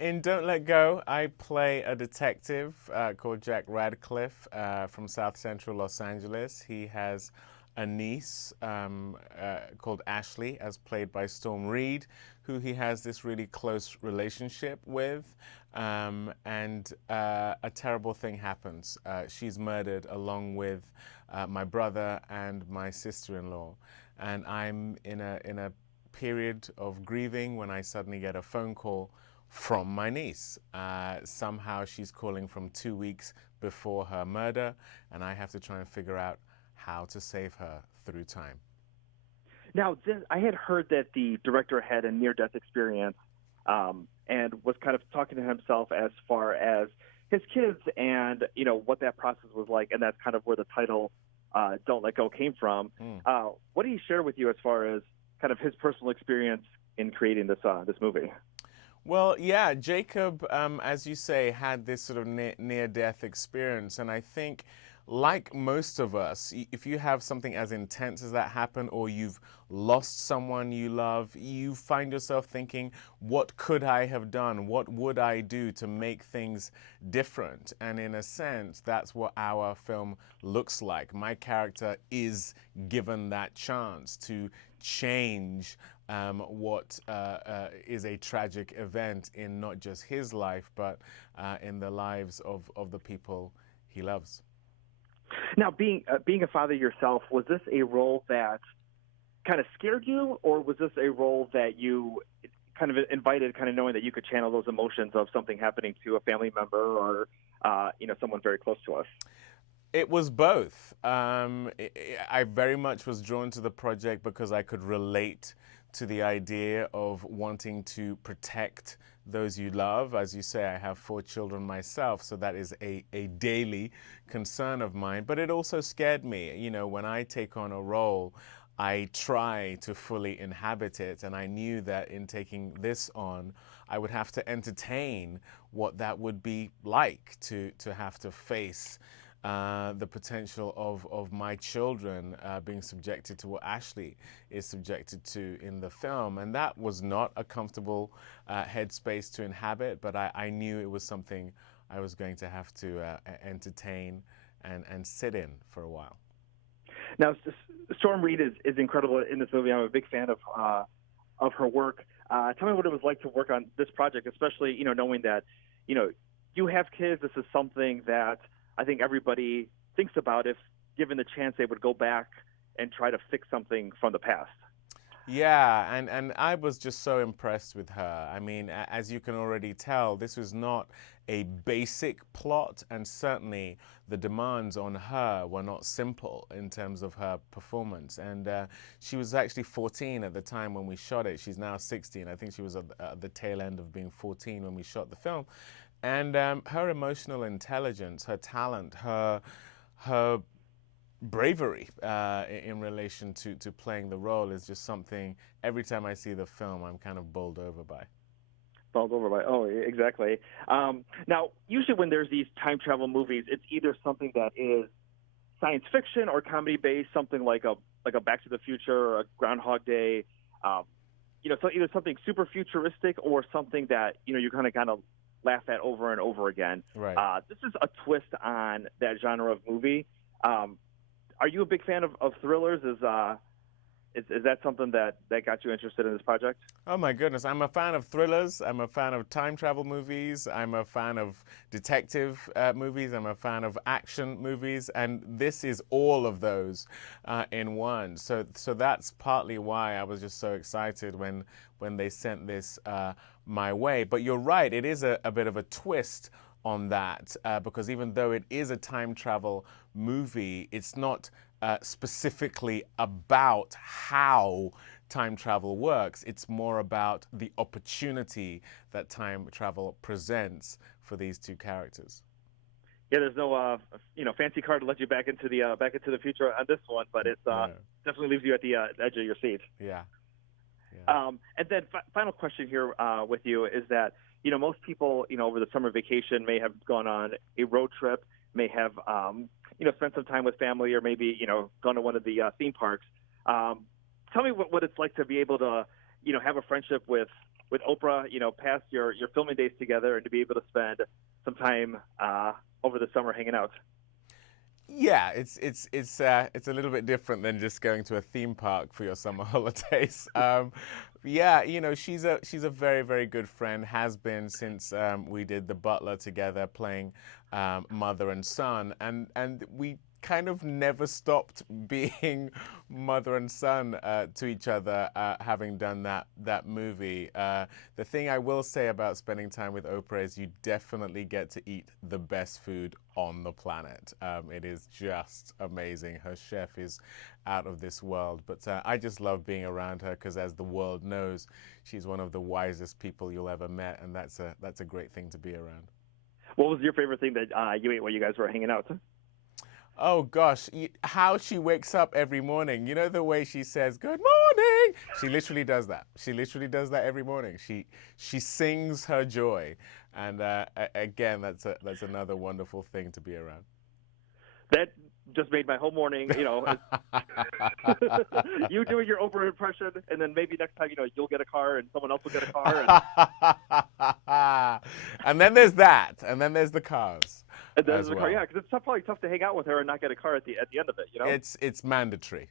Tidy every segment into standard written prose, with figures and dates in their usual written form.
In Don't Let Go, I play a detective called Jack Radcliffe from South Central Los Angeles. He has a niece called Ashley, as played by Storm Reid, who he has this really close relationship with. And a terrible thing happens. She's murdered along with my brother and my sister-in-law. And I'm in a period of grieving when I suddenly get a phone call from my niece. Somehow she's calling from 2 weeks before her murder, and I have to try and figure out how to save her through time. Now, I had heard that the director had a near-death experience and was kind of talking to himself as far as his kids and, what that process was like, and that's kind of where the title Don't Let Go came from. What did he share with you as far as kind of his personal experience in creating this movie? Well, yeah, Jacob, as you say, had this sort of near-death experience, and I think, like most of us, if you have something as intense as that happen, or you've lost someone you love, you find yourself thinking, what could I have done? What would I do to make things different? And in a sense, that's what our film looks like. My character is given that chance to change what is a tragic event in not just his life, but in the lives of the people he loves. Now, being a father yourself, was this a role that kind of scared you, or was this a role that you kind of invited, kind of knowing that you could channel those emotions of something happening to a family member or someone very close to us? It was both. I very much was drawn to the project because I could relate to the idea of wanting to protect those you love. As you say, I have 4 children myself, so that is a daily concern of mine. But it also scared me. When I take on a role, I try to fully inhabit it, and I knew that in taking this on, I would have to entertain what that would be like to have to face the potential of my children being subjected to what Ashley is subjected to in the film. And that was not a comfortable headspace to inhabit, but I knew it was something I was going to have to entertain and sit in for a while. Now, Storm Reid is incredible in this movie. I'm a big fan of her work. Tell me what it was like to work on this project, especially, knowing that, you have kids. This is something that I think everybody thinks about. If given the chance, they would go back and try to fix something from the past. Yeah, and I was just so impressed with her. I mean, as you can already tell, this was not a basic plot, and certainly the demands on her were not simple in terms of her performance. And she was actually 14 at the time when we shot it. She's now 16. I think she was at the tail end of being 14 when we shot the film. And her emotional intelligence, her talent, her bravery in relation to playing the role is just something, every time I see the film, I'm kind of bowled over by. Oh, exactly. Now, usually when there's these time travel movies, it's either something that is science fiction or comedy based, something like a Back to the Future or a Groundhog Day. So either something super futuristic or something that you kind of laugh at over and over again. Right. This is a twist on that genre of movie. Are you a big fan of thrillers? Is that something that got you interested in this project? Oh my goodness, I'm a fan of thrillers. I'm a fan of time travel movies. I'm a fan of detective movies. I'm a fan of action movies, and this is all of those in one. So that's partly why I was just so excited when they sent this my way. But you're right, it is a bit of a twist on that because even though it is a time travel movie, it's not specifically about how time travel works. It's more about the opportunity that time travel presents for these 2 characters. Yeah, there's no fancy car to let you back into the future on this one, but it definitely leaves you at the edge of your seat. Yeah. And then final question here with you is that most people over the summer vacation may have gone on a road trip, may have spent some time with family, or maybe gone to one of the theme parks. Tell me what it's like to be able to have a friendship with with Oprah, past your filming days together, and to be able to spend some time over the summer hanging out. Yeah, it's a little bit different than just going to a theme park for your summer holidays. Yeah, she's a very, very good friend. Has been since we did The Butler together, playing mother and son, and we kind of never stopped being mother and son to each other, having done that movie. The thing I will say about spending time with Oprah is you definitely get to eat the best food on the planet. It is just amazing. Her chef is out of this world. But I just love being around her because, as the world knows, she's one of the wisest people you'll ever met, and that's a great thing to be around. What was your favorite thing that you ate while you guys were hanging out? Oh gosh, how she wakes up every morning. You know the way she says "Good morning." She literally does that. She literally does that every morning. She sings her joy, and again, that's another wonderful thing to be around. That just made my whole morning. You doing your Oprah impression, and then maybe next time, you'll get a car, and someone else will get a car. And then there's that, and then there's the cars. And there's the car, yeah, because it's probably tough to hang out with her and not get a car at the end of it. It's mandatory.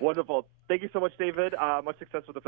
Wonderful. Thank you so much, David. Much success with the film.